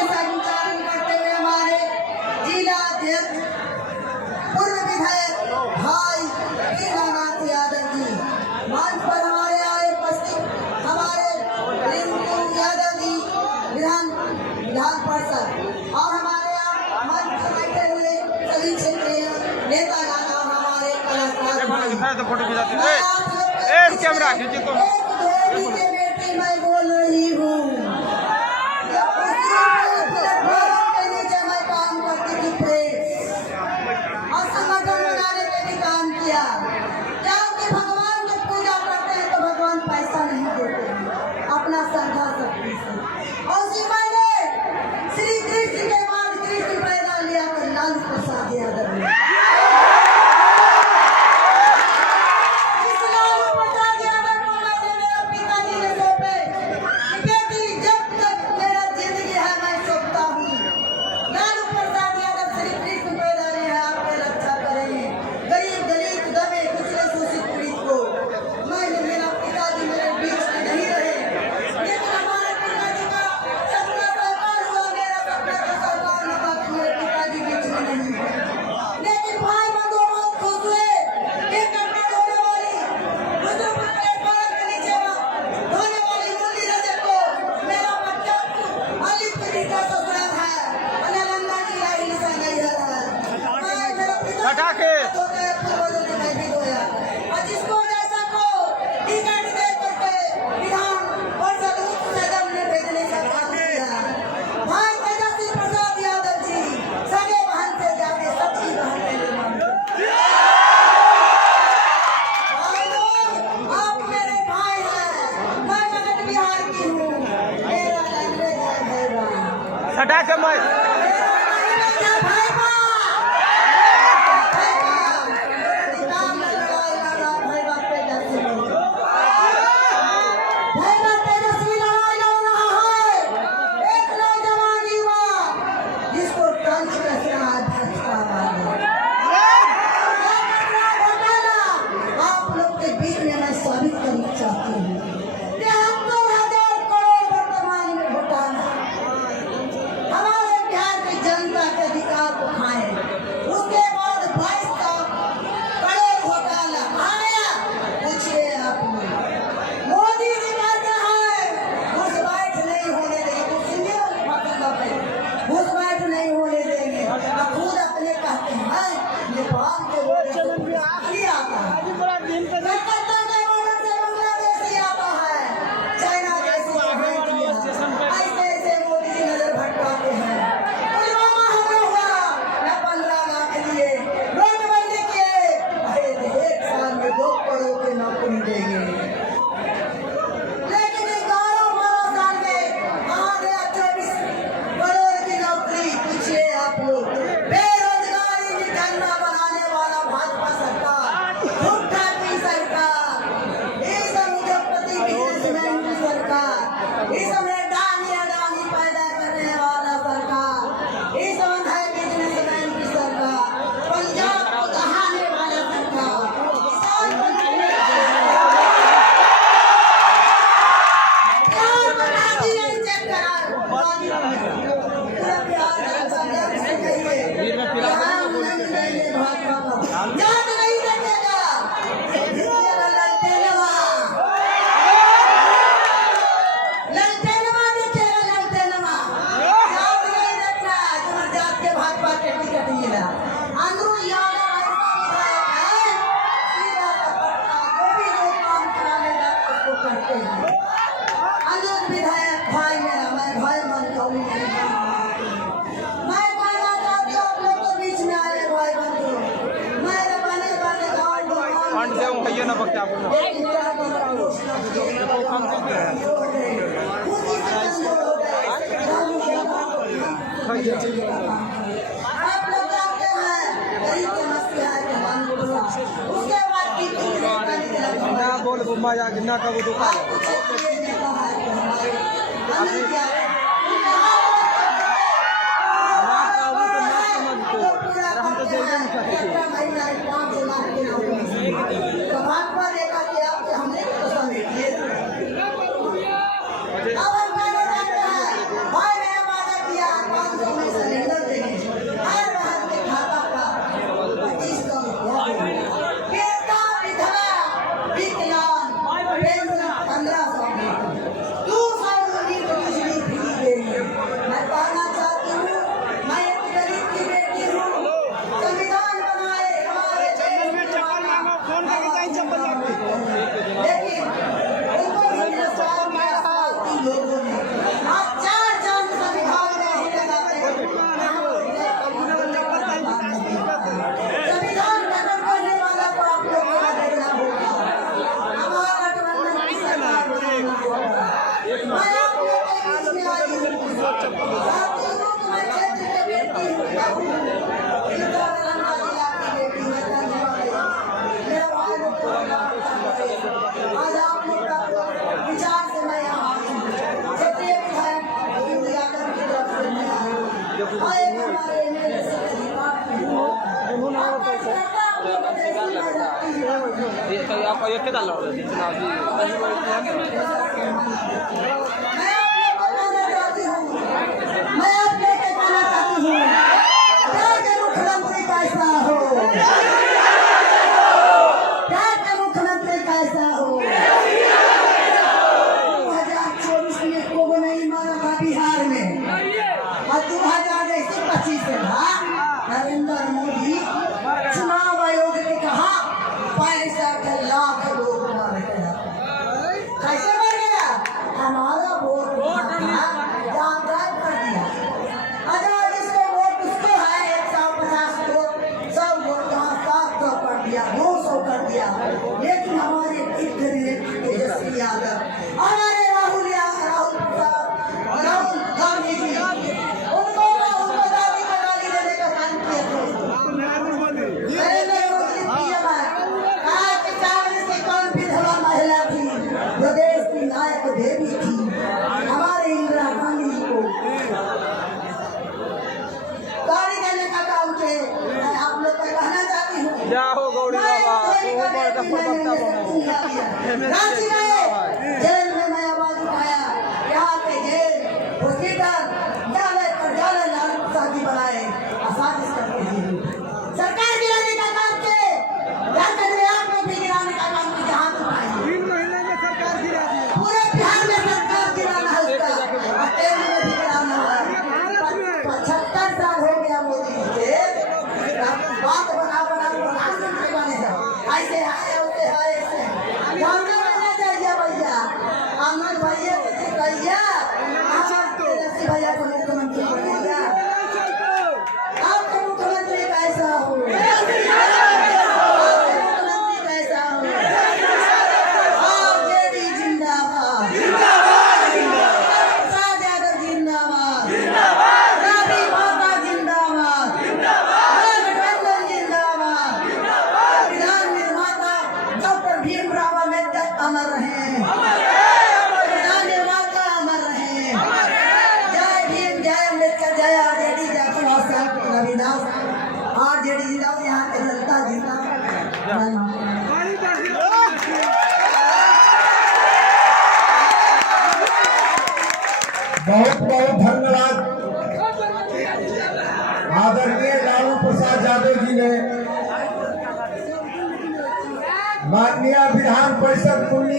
के संचालन करते हुए हमारे जिला अध्यक्ष पूर्व विधायक भाई वीरानाथ यादव जी, मंच पर हमारे आए उपस्थित हमारे रिंकू यादव जी विधान पार्षद और हमारे यहाँ मंच पर बैठे हुए सभी क्षेत्रीय नेतागण और हमारे कलाकार कैमरा खींचे तो मैं बोल रही हूँ मैं काम करती थी और संगठन बनाने में भी काम किया। क्योंकि भगवान जब पूजा करते हैं तो भगवान पैसा नहीं देते हैं, अपना श्रद्धा शक्ति से। और उसी मैंने श्री कृष्ण के बाद कृष्ण पैदा लिया कर लालू प्रसाद यादव ने। सटा के मैं विधायक भाई मेरा मैं भाई मानता हूँ। मैं कहना चाहती हूँ आप लोग के बीच में आए भाई बंधु, मेरे बने बने गाँव ना बच्चा आप लोग जानते हैं गरीब समस्या है उसके बाद बोल घुमा जा गिन्ना का वो दुकान भाई मैंने वादा किया विकलांग पेंशन 1500 200 यूनिट बिजली फ्री देंगे। मैं कहना चाहती हूँ, मैं एक गरीब की बेटी हूँ, संविधान बनाए हमारे लेकिन उनको भी गिरफ्तार किया साथी लोगों ने। आज 4 जन संविधान में ही लगाते हैं। संविधान खत्म करने वाला को आप लोग को देखना होगा। हमारा गठबंधन की सरकार बनाना होगा। मैं आप लोग के बीच में आई हूँ। साथियों को मैं क्षेत्र के बेटी हूँ, नालंदा जिला की बेटी मैं करने वाली हूँ। मेरा भाई लोग को आज आप लोग का विचार से मैं यहाँ आई हूँ। क्षेत्रीय विधायक योगी यादव की तरफ से मैं आई हूँ। आए हमारे एमएलए से आपका ये क्या डाल रहा है चुनाव जी मैं आप लेके कहना चाहती हूँ, क्या के मुख्यमंत्री कैसा हो, क्या के मुख्यमंत्री कैसा हो। 2024 में को नहीं माना था बिहार में, और 2025 में नरेंद्र मोदी चुनाव आयोग ने कहा 65 लाख लोग मारे गए। कैसे मर गया? हमारा वोट जहाँ गायब कर दिया। अगर जिसको वोट उसको है 150 वोट, 100 वोट जहाँ 700 कर दिया, 200 कर दिया। लेकिन हमारे तेजस्वी यादव, हमारे राहुल प्रसाद, राहुल गांधी जी, उनको दादी को गाली देने का काम किया था। महिला थी जो देश की नायक देवी थी, हमारे इंदिरा गांधी को गाड़ी देने का काम किए। मैं आप लोग को कहना चाहती हूँ, रांची में जेल में मैं आवाज उठाया, यहाँ पे जेल हॉस्पिटल जाले पर जाले लालू प्रसाद जी बनाए, साजिश करके सरकार गिराने का काम किए। झारखंड में आप लोग भी गिराने का काम किए। हाथ उठाए, पूरे बिहार में सरकार गिराना है उसका, और केंद्र में भी गिराना है। 75 साल हो गया मोदी जी के, बात बना प्रधानमंत्री बने हैं, ऐसे है वैसे है ऐसे जानना रहना चाहिए भैया। अहमद भैया से कहिए तेजस्वी भैया को मुख्यमंत्री बनाइए। आपके मुख्यमंत्री कैसा हो, आपके मुख्यमंत्री कैसा हो। आरजेडी जिंदाबाद, प्रसाद यादव जिंदाबाद, राबी माता जिंदाबाद, गठबंधन जिंदाबाद, विधान निर्माता डॉक्टर भीमराव अम्बेडकर अमर रहे, विधान निर्माता अमर रहे। जय भीम, जय अम्बेडकर, जय आरजेडी, जय सुभाष चंद्र रविदास। आरजेडी जिंदाबाद, यहाँ के जनता जिंदाबाद। बहुत बहुत धन्यवाद आदरणीय लालू प्रसाद यादव जी ने माननीय विधान परिषद कुंडी